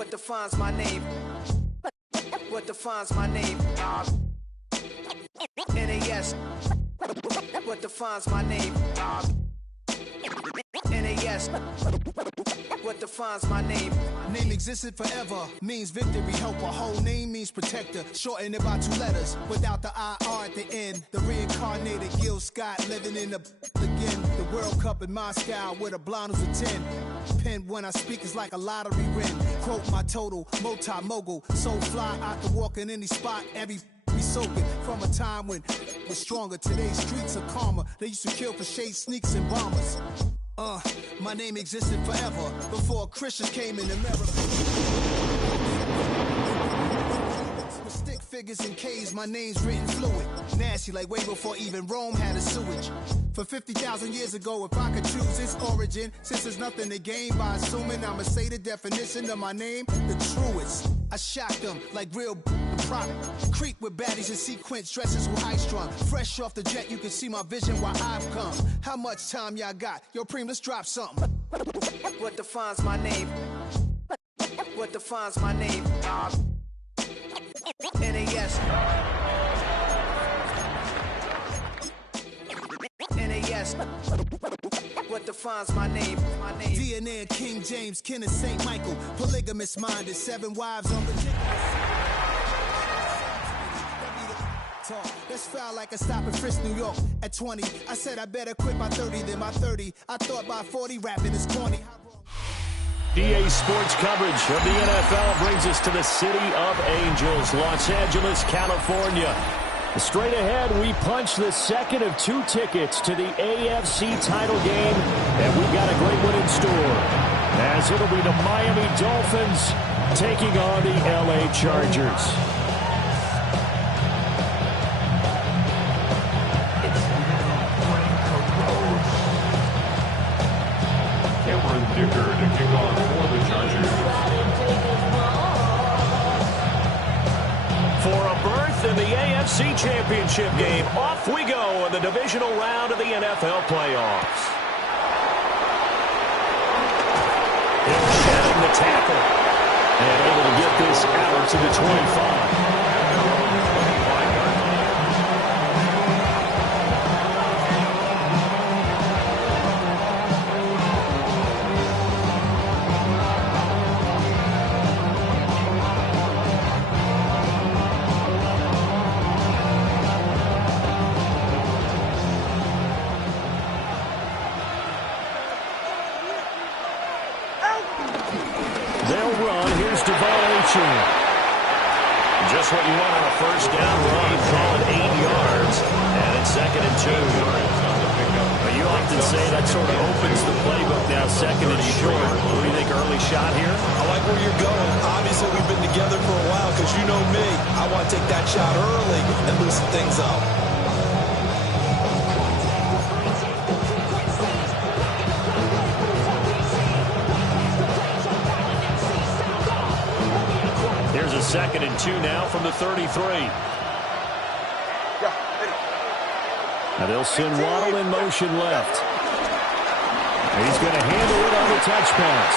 What defines my name? What defines my name? NAS. What defines my name? NAS. What defines my name? Name existed forever, means victory, helper. Whole name means protector, shorten it by 2 letters, without the IR at the end. The reincarnated Gil Scott, living in the again. The World Cup in Moscow with a blonde who's a 10. Pen when I speak is like a lottery win. Quote my total, multi-mogul, so fly I can walk in any spot, every be soaking from a time when was stronger. Today's streets are calmer. They used to kill for shade sneaks and bombers. My name existed forever before Christians came in America. With stick figures and K's, my name's written fluid. Nasty like way before even Rome had a sewage. For 50,000 years ago, if I could choose its origin, since there's nothing to gain by assuming, I'ma say the definition of my name, the truest. I shocked them like real product. Creep with baddies in sequence, dresses with high strung. Fresh off the jet, you can see my vision why I've come. How much time y'all got? Yo, Preem, let's drop something. What defines my name? What defines my name? NAS. NAS. What defines my name? DNA of King James, kin of St. Michael. Polygamous minded, 7 wives on ridiculous. Let's foul like a stop in Frisk, New York at 20. I said I better quit by 30 than by 30. I thought by 40 rapping is corny. EA Sports coverage of the NFL brings us to the City of Angels, Los Angeles, California. Straight ahead, we punch the second of 2 tickets to the AFC title game, and we've got a great one in store, as it'll be the Miami Dolphins taking on the LA Chargers. Dicker to kick off for the Chargers. For a berth in the AFC Championship game, off we go in the divisional round of the NFL playoffs. Hill shedding the tackle and able to get this out to the 25. Just what you want on a first down run, call it 8 yards, and it's 2nd and 2. But you often say that sort of opens the playbook now, 2nd and short. What do you think, early shot here? I like where you're going. Obviously, we've been together for a while because you know me. I want to take that shot early and loosen things up. Here's a 2nd and 2 now from the 33. Now they'll send Waddle in motion left. He's going to handle it on the touch pass.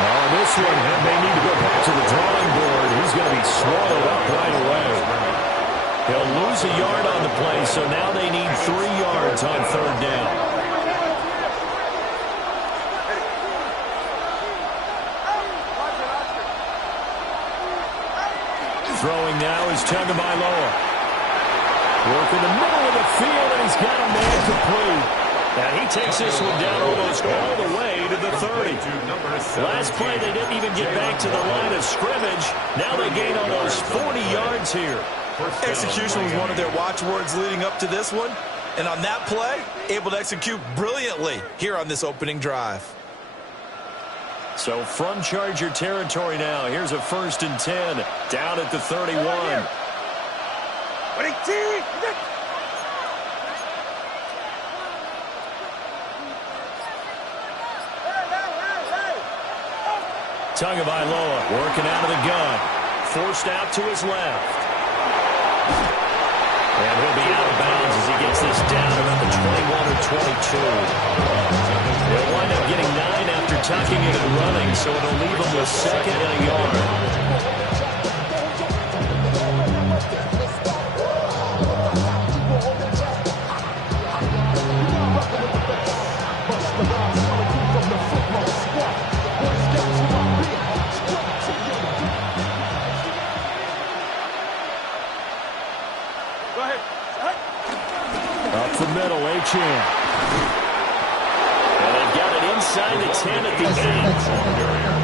Oh, this one may need to go back to the drawing board. He's going to be swallowed up right away. He'll lose a yard on the play, so now they need 3 yards on 3rd down. Throwing now is Tagovailoa. Work in the middle of the field, and he's got a man complete. And he takes this one down almost all the way to the 30. Last play, they didn't even get back to the line of scrimmage. Now they gain almost 40 yards here. Execution was one of their watchwords leading up to this one. And on that play, able to execute brilliantly here on this opening drive. So from Charger territory now, here's a 1st and 10 down at the 31. Tagovailoa working out of the gun. Forced out to his left. And he'll be out of bounds as he gets this down around the 21 or 22. They'll wind up getting 9 after tucking it and running, so it'll leave him with 2nd and a yard. Up the middle, Achane. And they've got it inside the 10 at the 8.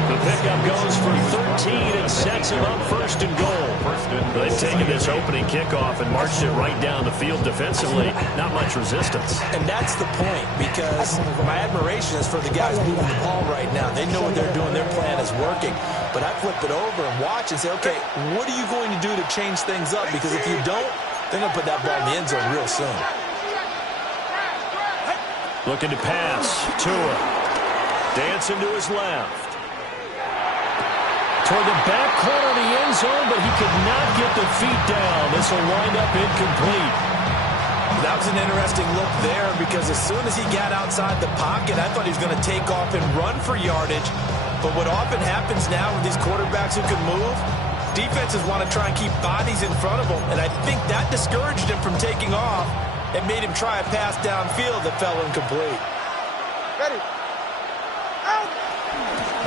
The pickup goes for 13 and sets him up 1st and goal. They've taken this opening kickoff and marched it right down the field defensively. Not much resistance. And that's the point, because my admiration is for the guys moving the ball right now. They know what they're doing. Their plan is working. But I flip it over and watch and say, okay, what are you going to do to change things up? Because if you don't, they're going to put that ball in the end zone real soon. Looking to pass. Tua. Dancing to his left. Toward the back corner of the end zone, but he could not get the feet down. This will wind up incomplete. That was an interesting look there, because as soon as he got outside the pocket, I thought he was going to take off and run for yardage. But what often happens now with these quarterbacks who can move, defenses want to try and keep bodies in front of them, and I think that discouraged him from taking off and made him try a pass downfield that fell incomplete. Ready.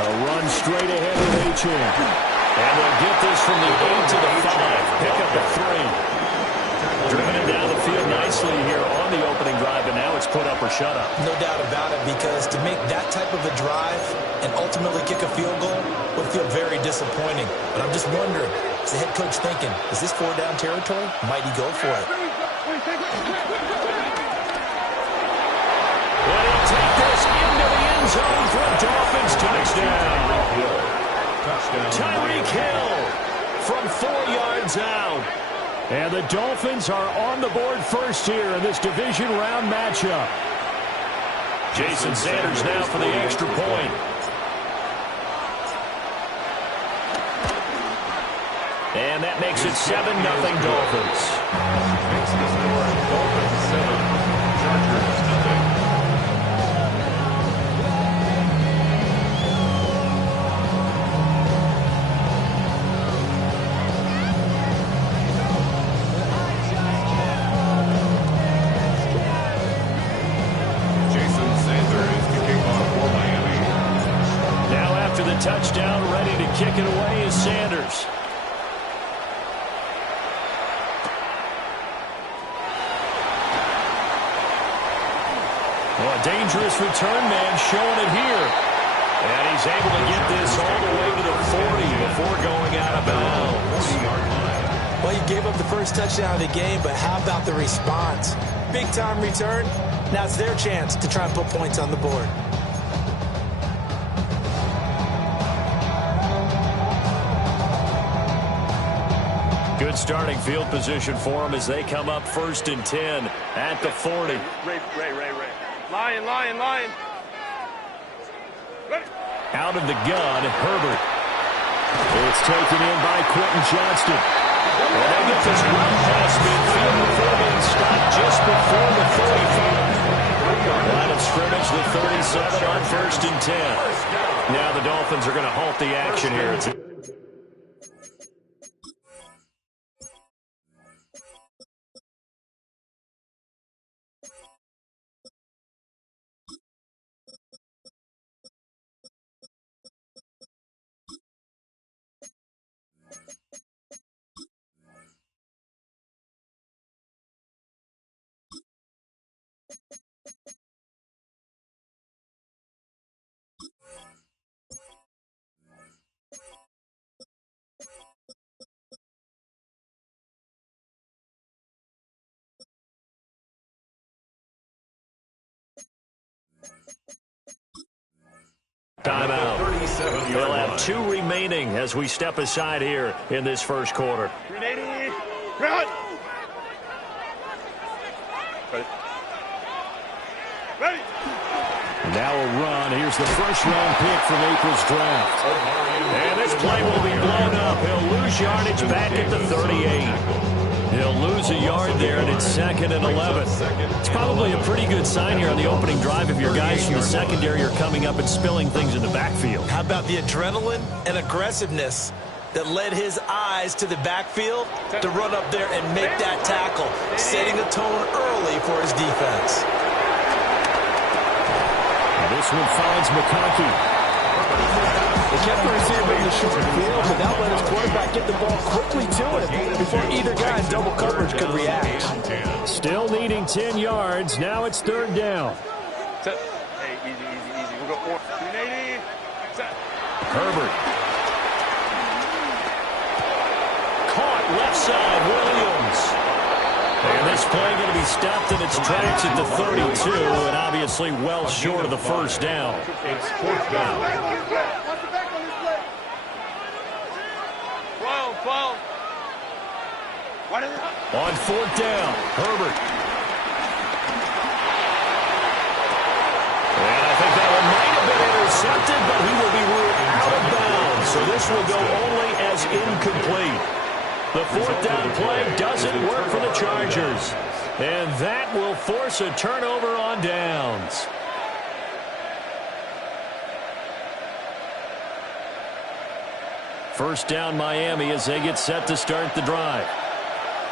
A run straight ahead with Achane. And they'll get this from the 8 to the 5. Pick up at 3. Driven it down the field nicely here on the opening drive, and now it's put up or shut up. No doubt about it, because to make that type of a drive and ultimately kick a field goal would feel very disappointing. But I'm just wondering, is the head coach thinking, is this 4-down territory? Might he go for it? And he'll take this into the end zone for a Dolphins touchdown. Tyreek Hill from 4 yards out. And the Dolphins are on the board first here in this division round matchup. Jason Sanders now for the extra point. And that makes it 7-0 Dolphins. Makes the score Dolphins 7, Chargers 0. Touchdown, ready to kick it away is Sanders. Well, a dangerous return man showing it here. And he's able to get this all the way to the 40 before going out of bounds. Well, he gave up the first touchdown of the game, but how about the response? Big-time return. Now it's their chance to try and put points on the board. Good starting field position for them as they come up 1st and 10 at the 40. Ray. Lion. Out of the gun, Herbert. It's taken in by Quentin Johnston. And they get this run past midfield before being stopped just before the 35. Line of scrimmage, the 37 on 1st and 10. Now the Dolphins are going to halt the action here. Timeout. They'll have 2 remaining as we step aside here in this first quarter. Run! Ready. Now a run. Here's the first-round pick from April's draft. And this play will be blown up. He'll lose yardage back at the 38. He'll lose a yard there, and it's 2nd and 11. It's probably a pretty good sign here on the opening drive if your guys from the secondary are coming up and spilling things in the backfield. How about the adrenaline and aggressiveness that led his eyes to the backfield to run up there and make that tackle, setting a tone early for his defense. This one finds McConkey. They kept the receiver in the short field, but now let his quarterback get the ball quickly to him before either guy's double coverage could react. Still needing 10 yards. Now it's 3rd down. Hey, easy. We'll go 4. Herbert. Caught left side, Williams. And this play going to be stopped in its tracks at the 32, and obviously well short of the first down. It's 4th down. On 4th down, Herbert. And I think that one might have been intercepted, but he will be ruled out of bounds. So this will go only as incomplete. The 4th down play doesn't work for the Chargers. And that will force a turnover on downs. First down Miami as they get set to start the drive.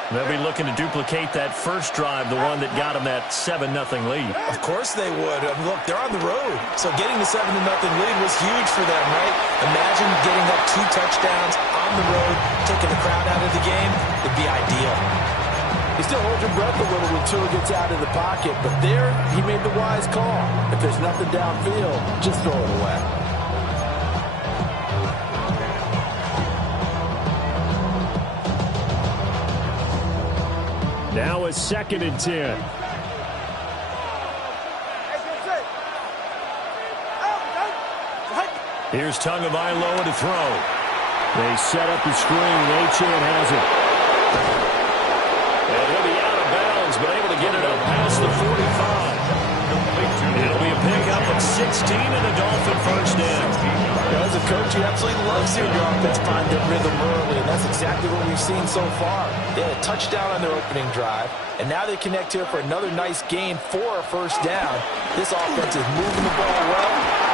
They'll be looking to duplicate that first drive, the one that got them that 7-0 lead. Of course they would. Look, they're on the road. So getting the 7-0 lead was huge for them, right? Imagine getting up 2 touchdowns on the road, taking the crowd out of the game. It'd be ideal. You still hold your breath a little when Tua gets out of the pocket, but there he made the wise call. If there's nothing downfield, just throw it away. Now a 2nd and 10. Here's Tagovailoa to throw. They set up the screen. Achane has it. And he'll be out of bounds, but able to get it up past the 45. It'll be a pickup of 16 and a Dolphin first down. As a coach, you absolutely love seeing your offense find their rhythm early, and that's exactly what we've seen so far. They had a touchdown on their opening drive, and now they connect here for another nice gain for a first down. This offense is moving the ball well,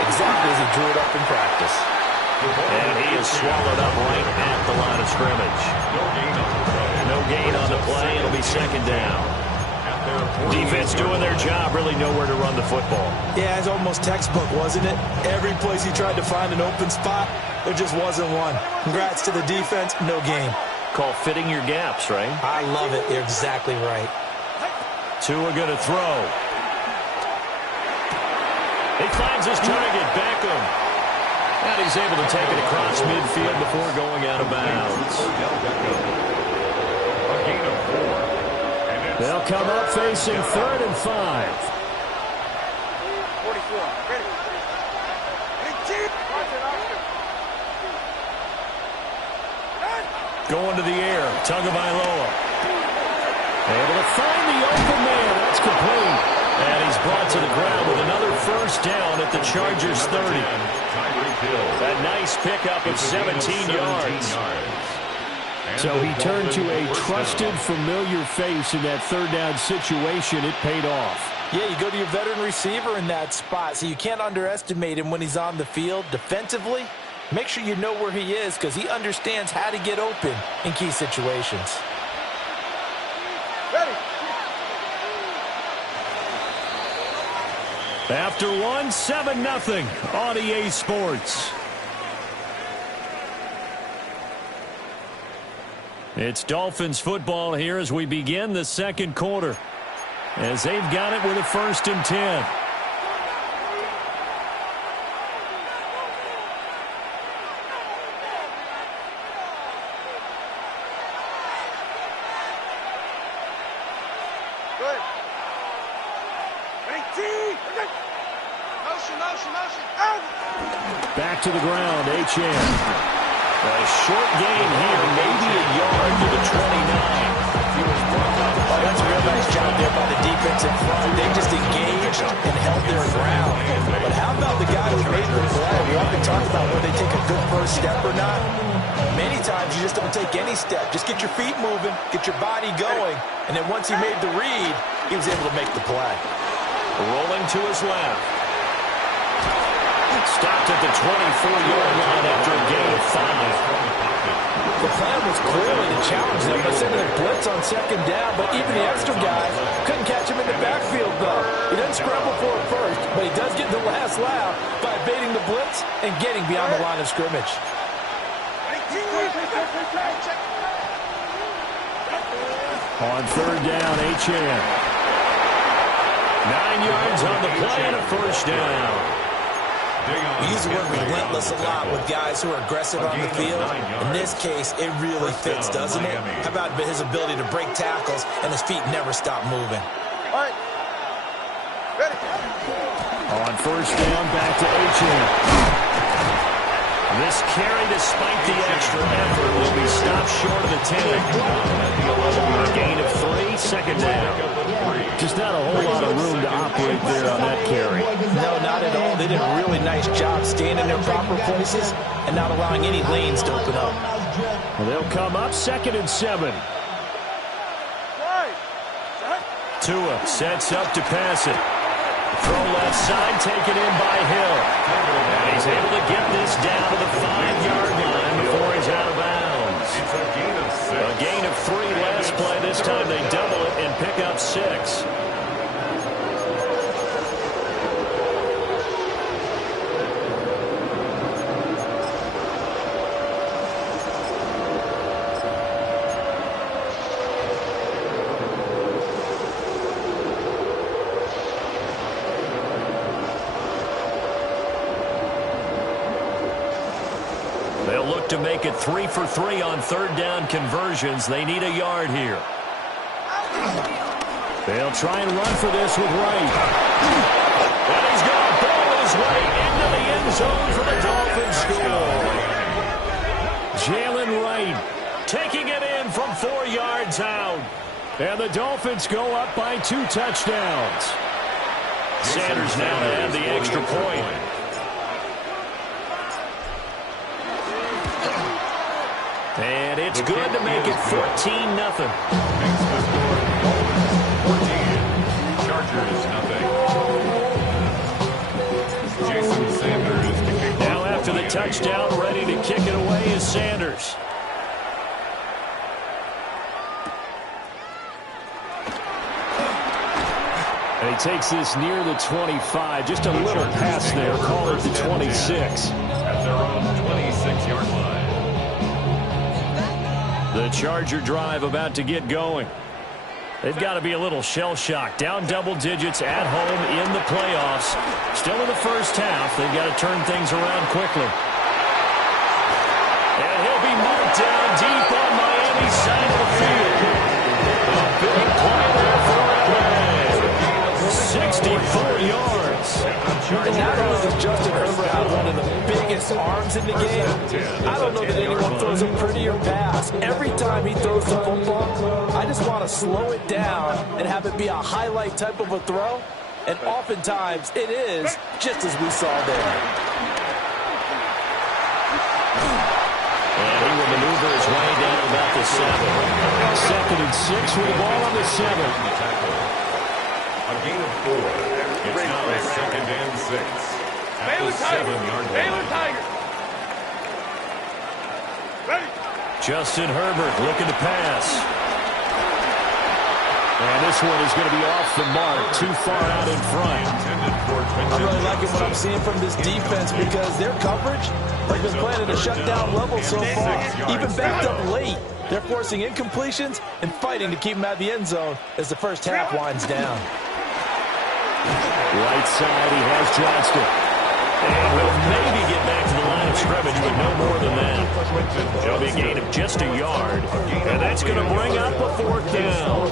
exactly as he drew it up in practice. And he is swallowed up right at the line of scrimmage. No gain on the play. It'll be 2nd down. Defense doing their job, really nowhere to run the football. Yeah, it's almost textbook, wasn't it? Every place he tried to find an open spot, there just wasn't one. Congrats to the defense, no gain. Call fitting your gaps, right? I love it. You're exactly right. Tua going to throw. He finds his target, Beckham. And he's able to take it across midfield before going out of bounds. A gain of 4. They'll come up facing 3rd and 5. 44. Ready. Going to the air, Tagovailoa. Able to find the open man. That's complete. And he's brought to the ground with another first down at the Chargers 30. A nice pickup of 17 yards. So he turned to a trusted, familiar face in that 3rd down situation. It paid off. Yeah, you go to your veteran receiver in that spot, so you can't underestimate him when he's on the field. Defensively, make sure you know where he is because he understands how to get open in key situations. Ready. After one, 7-0 on EA Sports. It's Dolphins football here as we begin the 2nd quarter. As they've got it with a 1st and 10. Good. Ready, T. Motion. Out. Back to the ground, Achane. A short gain here, maybe a yard to the 29. Oh, that's a real nice job there by the defense in front. They just engaged and held their ground. But how about the guy who made the play? We often talk about whether they take a good first step or not. Many times you just don't take any step. Just get your feet moving, get your body going, and then once he made the read, he was able to make the play. Rolling to his left. Stopped at the 24-yard line after a gain of 5. The plan was clearly to challenge them by sending a blitz on second down, but even the extra guys couldn't catch him in the backfield, though. He doesn't scramble for it first, but he does get the last laugh by evading the blitz and getting beyond the line of scrimmage. On third down, H.N. 9 yards on the play and a first down. We use the word relentless a lot with guys who are aggressive on the field. In this case, it really fits, doesn't it? How about his ability to break tackles and his feet never stop moving? All right. Ready. On first down, back to H.N. This carry, despite the extra effort, will be stopped short of the 10. A gain of 3, second down. Just not a whole lot of room to operate there on that carry. No, not at all. They did a really nice job staying in their proper places and not allowing any lanes to open up. Well, they'll come up 2nd and 7. Tua sets up to pass it. Throw left side, taken in by Hill. And he's able to get this down to the 5-yard line before he's out of bounds. A gain of 3 last play. This time they double it and pick up 6. They'll look to make it 3 for 3 on third down conversions. They need a yard here. They'll try and run for this with Wright. And he's going to ball his way into the end zone for the Dolphins score. Jalen Wright taking it in from 4 yards out. And the Dolphins go up by 2 touchdowns. Sanders now to add the extra point. And it's good to make it 14-0. Chargers, nothing. Jason Sanders kicking. Now after the touchdown, ready to kick it away is Sanders. And he takes this near the 25. Just a little pass there. Call it the 26. At their own 26-yard line. The Charger drive about to get going. They've got to be a little shell-shocked. Down double digits at home in the playoffs. Still in the first half. They've got to turn things around quickly. And he'll be marked down deep on Miami's side of the field. A big play there for LA. 64 yards. And not only does Justin Herbert have one of the biggest arms in the game, I don't know that anyone throws a prettier pass. Every time he throws the football, I just want to slow it down and have it be a highlight type of a throw. And oftentimes it is, just as we saw there. And he will maneuver his way down about the 7. 2nd and 6 with the ball on the 7. A gain of 4. It's now 2nd and 6. At the 7-yard line. Ready. Justin Herbert looking to pass. And this one is going to be off the mark, too far out in front. I'm really liking what I'm seeing from this defense because their coverage has been playing at a shutdown level so far. Even backed up late, they're forcing incompletions and fighting to keep them out of the end zone as the first half winds down. Right side, he has Johnston. And will maybe get back to the line of scrimmage, but no more than that. It'll be a gain of just a yard. And that's going to bring up a 4th down.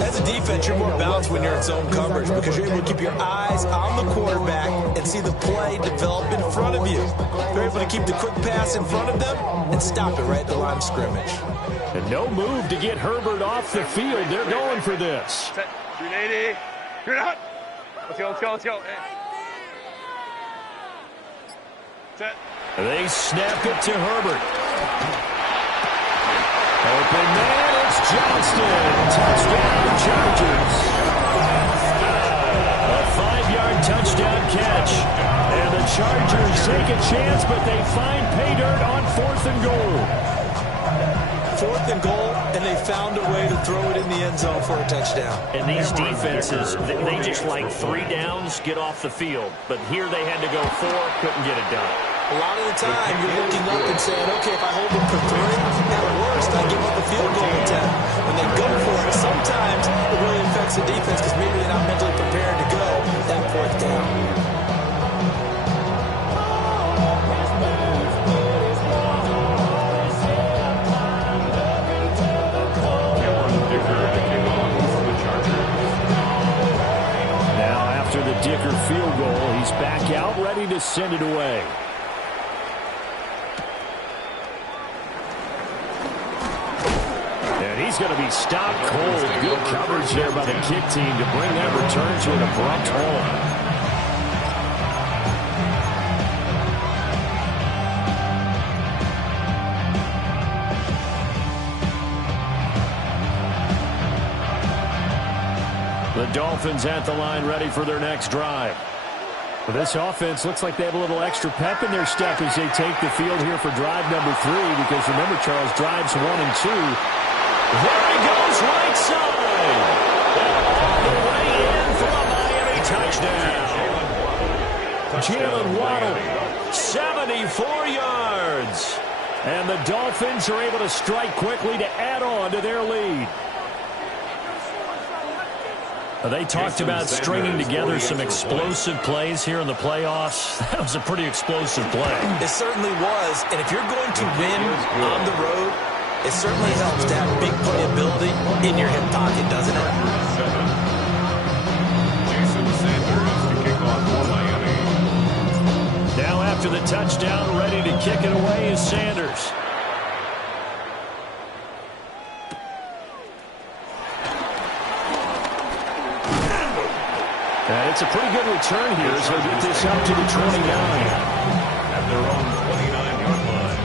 As a defense, you're more balanced when you're in zone coverage because you're able to keep your eyes on the quarterback and see the play develop in front of you. You're able to keep the quick pass in front of them and stop it right at the line of scrimmage. And no move to get Herbert off the field. They're going for this. Set. 380. You're not. Let's go, let's go, let's go. Set. They snap it to Herbert. Open man, it's Johnston. Touchdown, Chargers. A 5-yard touchdown catch. And the Chargers take a chance, but they find pay dirt on 4th and goal. 4th and goal, and they found a way to throw it in the end zone for a touchdown. And these defenses, they just like 3 downs, get off the field. But here they had to go 4, couldn't get it done. A lot of the time, you're looking up and saying, okay, if I hold them for 3, at worst, I give up a field goal attempt. When they go for it, sometimes it really affects the defense because maybe they're not mentally prepared to go that 4th down. Now, after the Dicker field goal, he's back out, ready to send it away. He's going to be stopped cold. Good coverage there by the kick team to bring that return to an abrupt halt. The Dolphins at the line ready for their next drive. Well, this offense looks like they have a little extra pep in their step as they take the field here for drive number 3 because remember, Charles, drives 1 and 2. There he goes, right side. All the way in for a Miami touchdown. Jalen Waddle, 74 yards. And the Dolphins are able to strike quickly to add on to their lead. They talked about stringing together some explosive plays here in the playoffs. That was a pretty explosive play. It certainly was. And if you're going to win on the road, it certainly helps to have big playability in your hip pocket, doesn't it? Jason Sanders to kick off for Miami. Now after the touchdown, ready to kick it away is Sanders. And it's a pretty good return here as they'll get this up to the 29. At their own 29-yard line.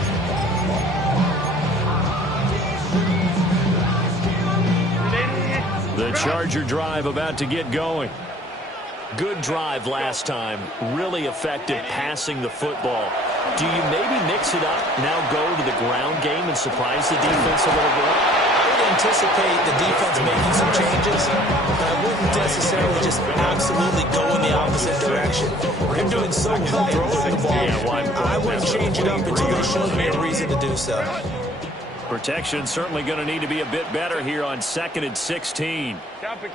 The Charger drive about to get going. Good drive last time. Really effective passing the football. Do you maybe mix it up, now go to the ground game and surprise the defense a little bit? I would anticipate the defense making some changes, but I wouldn't necessarily just absolutely go in the opposite direction. They're doing so well throwing the ball. I wouldn't change it up until they showed me a reason to do so. Protection certainly going to need to be a bit better here on 2nd and 16. Kappa.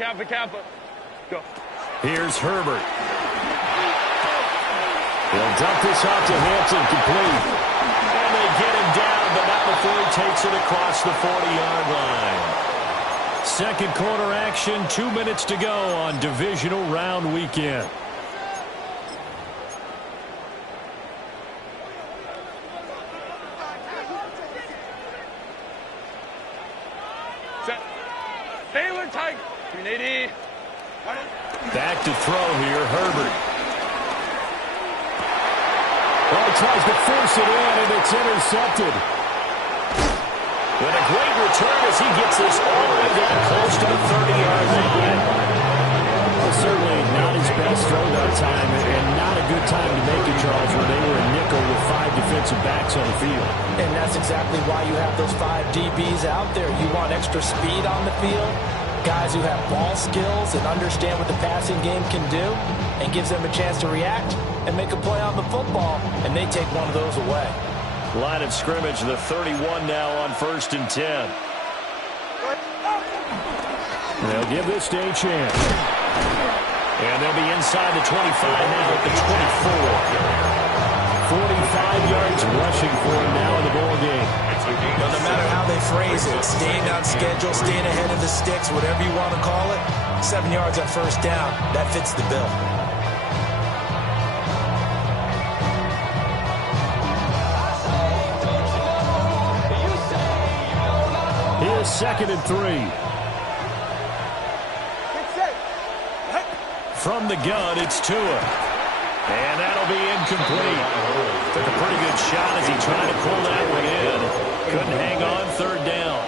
Go. Here's Herbert. He'll dump this off to Hampton, complete. And they get him down, but not before he takes it across the 40-yard line. Second quarter action, 2 minutes to go on divisional round weekend. Taylor tight. 380. Back to throw here, Herbert. Well, he tries to force it in, and it's intercepted. But a great return as he gets this all the way down close to the 30-yard line. Well, certainly not his best throw-down time, and not a good time to make it, Charles, when they were a nickel with 5 defensive backs on the field. And that's exactly why you have those 5 DBs out there. You want extra speed on the field, guys who have ball skills and understand what the passing game can do, and gives them a chance to react and make a play on the football, and they take one of those away. Line of scrimmage, the 31 now on 1st and 10. They'll give this day a chance. And they'll be inside the 25 now at the 24. 45 yards rushing for him now in the ball game. Well, no matter how they phrase it, staying on schedule, staying ahead of the sticks, whatever you want to call it, 7 yards on 1st down, that fits the bill. Here's 2nd and 3. From the gun, it's Tua. And that'll be incomplete. Took a pretty good shot as he tried to pull that one in. Couldn't hang on, third down.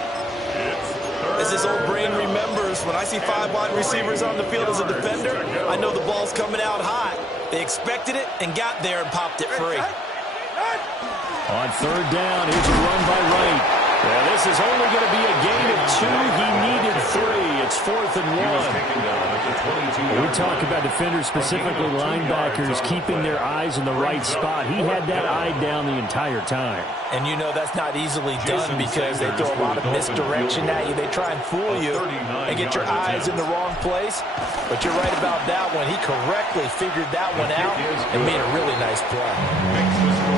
As his old brain remembers, when I see 5 wide receivers on the field as a defender, I know the ball's coming out hot. They expected it and got there and popped it free. On third down, here's a run by Wright. Yeah, this is only going to be a gain of 2. He needed 3. It's 4th and 1. We talk about defenders, specifically linebackers, keeping their eyes in the right spot. He had that eye down the entire time. And you know that's not easily done because they throw a lot of misdirection at you. They try and fool you and get your eyes in the wrong place. But you're right about that one. He correctly figured that one out and made a really nice play.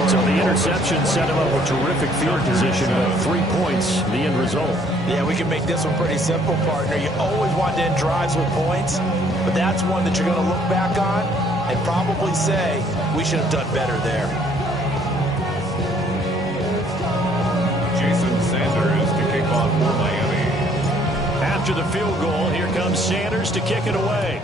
So the interception set him up with terrific field position of 3 points, the end result. Yeah, we can make this one pretty simple, partner. You always want to end drives with points, but that's one that you're going to look back on and probably say, we should have done better there. Jason Sanders to kick off for Miami. After the field goal, here comes Sanders to kick it away.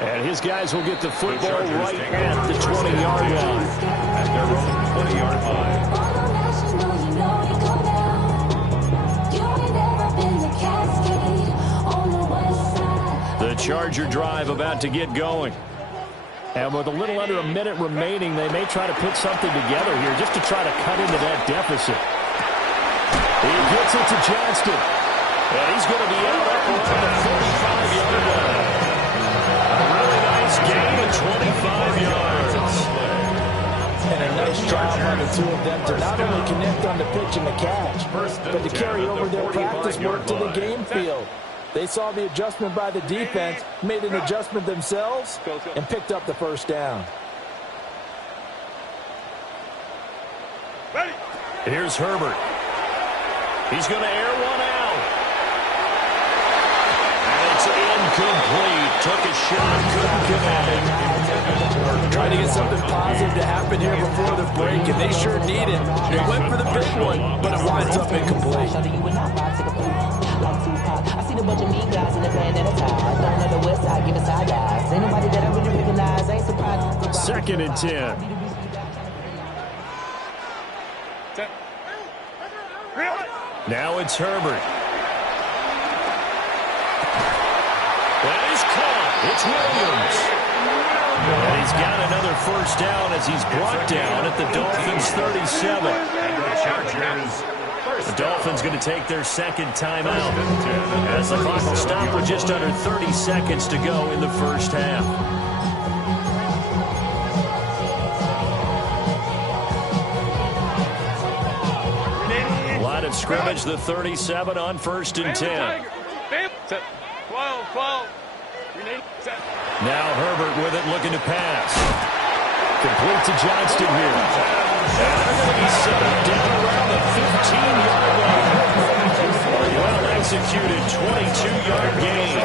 And his guys will get the football right at the 20-yard line. At their own 20-yard line. The Charger drive about to get going. And with a little under a minute remaining, they may try to put something together here just to try to cut into that deficit. He gets it to Johnston. And he's going to be out around the 45-yard line. A really nice gain of 25 yards. And a nice job on the two of them to not only connect on the pitch and the catch, but to carry over their practice work to the game field. They saw the adjustment by the defense, made an adjustment themselves, and picked up the first down. Here's Herbert. He's going to air one out. And it's incomplete. Took a shot, couldn't connect. Trying to get something positive to happen here before the break, and they sure need it. They went for the big one, but it winds up incomplete. I see the bunch of mean guys in the band and a tie. Don't know the west side, give a side eyes. Ain't nobody that I really recognize. Ain't surprised. 2nd and 10. Now it's Herbert. That is caught. It's Williams. And he's got another first down as he's brought down at the Dolphins' 37. The Dolphins going to take their second timeout as the clock will stop with just under 30 seconds to go in the first half. Line of scrimmage, the 37 on 1st and 10. 12. Now Herbert with it, looking to pass. Complete to Johnston here. And they're going to be set up down around the 15-yard line. Well executed, 22-yard gain.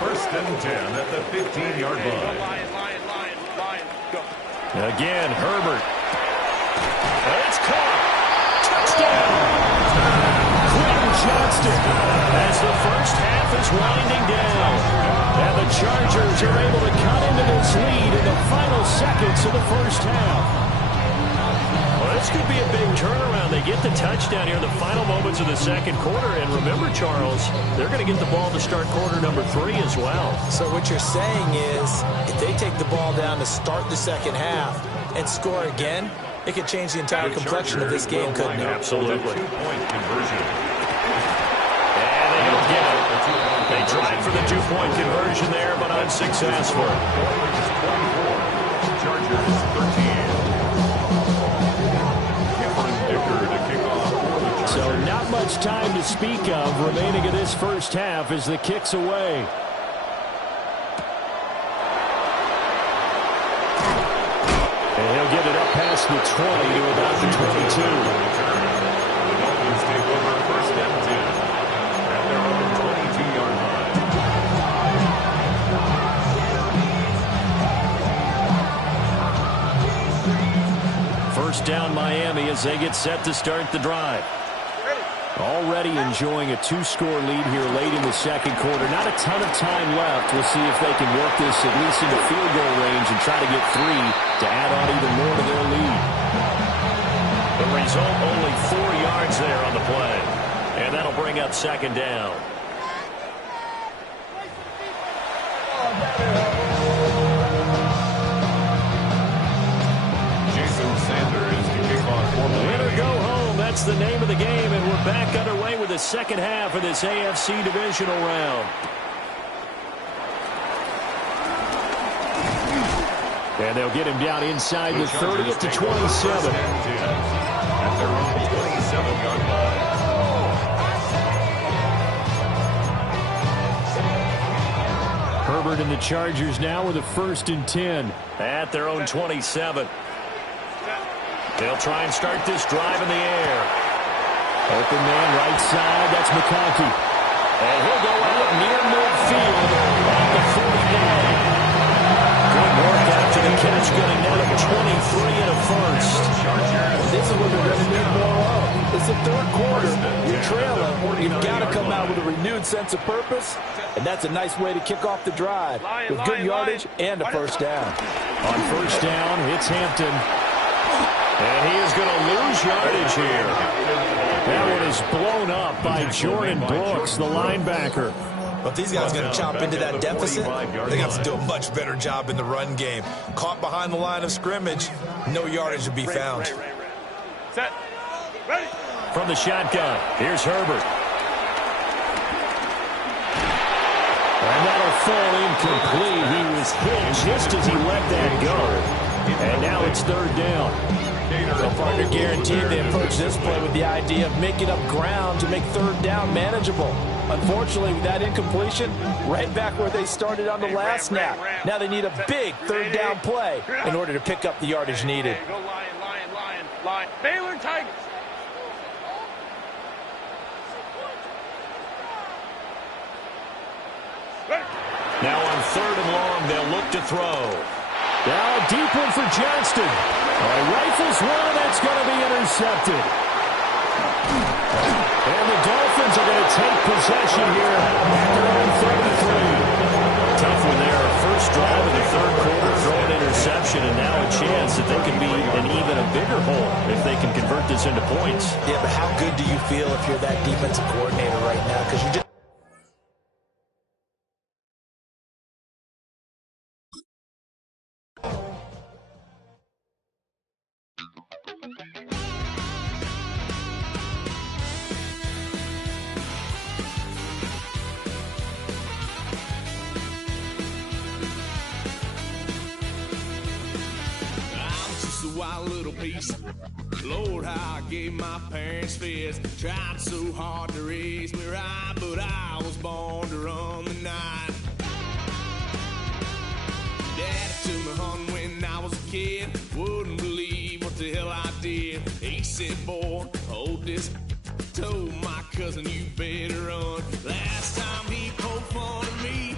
First and 10 at the 15-yard line. Again, Herbert. And it's caught. Touchdown. Johnston as the first half is winding down. And the Chargers are able to cut into this lead in the final seconds of the first half. Well, this could be a big turnaround. They get the touchdown here in the final moments of the second quarter. And remember, Charles, they're going to get the ball to start quarter number 3 as well. So what you're saying is if they take the ball down to start the second half and score again, it could change the entire complexion of this game, couldn't it? Absolutely. Two-point conversion. They tried for the 2-point conversion there, but unsuccessful. Chargers 13. So not much time to speak of remaining in this first half as the kick's away. And he'll get it up past the 20 to about the 22. The Dolphins take over 1st and 10. At their own 22-yard line. First down Miami as they get set to start the drive. Already enjoying a 2-score lead here late in the second quarter. Not a ton of time left. We'll see if they can work this at least into field goal range and try to get 3 to add on even more to their lead. The result, only 4 yards there on the play. And that'll bring up second down. Win or go home, that's the name of the game, and we're back underway with the second half of this AFC divisional round. And they'll get him down inside the 30 to 27. At their own 27-yard line. Herbert and the Chargers now with a 1st and 10 at their own 27. They'll try and start this drive in the air. Open man right side. That's McConkey. And he'll go out near midfield at the 49. Good work after the catch, getting down to 23 and a 1st. This is what they're going to need more of. It's the third quarter. You're trailing. You've got to come out with a renewed sense of purpose. And that's a nice way to kick off the drive with good yardage and a 1st down. On 1st down, it's Hampton. And he is going to lose yardage here. That one is blown up by Jordan Brooks, the linebacker. But these guys are going to chop into that deficit. They got to do a much better job in the run game. Caught behind the line of scrimmage, no yardage to be found. Set. Ready. From the shotgun, here's Herbert. And that'll fall incomplete. He was hit just as he let that go. And now it's 3rd down. So partner guaranteed they approach this play with the idea of making up ground to make 3rd down manageable. Unfortunately, with that incompletion, right back where they started on the last snap. Now they need a big 3rd down play in order to pick up the yardage needed. Go Lion, Lion, Lion, Lion. Baylor Tigers. Now on 3rd and long, they'll look to throw. Now a deep one for Johnston. Rifles one, that's going to be intercepted. And the Dolphins are going to take possession here at their own 33. Tough one there. First drive in the 3rd quarter, throw an interception, and now a chance that they can be an even a bigger hole if they can convert this into points. Yeah, but how good do you feel if you're that defensive coordinator right now? Because you just wild little piece. Lord, how I gave my parents fist. Tried so hard to raise me right, but I was born to run the night. Daddy took me hunting when I was a kid. Wouldn't believe what the hell I did. He said, boy, hold this. Told my cousin, you better run. Last time he poked fun at me,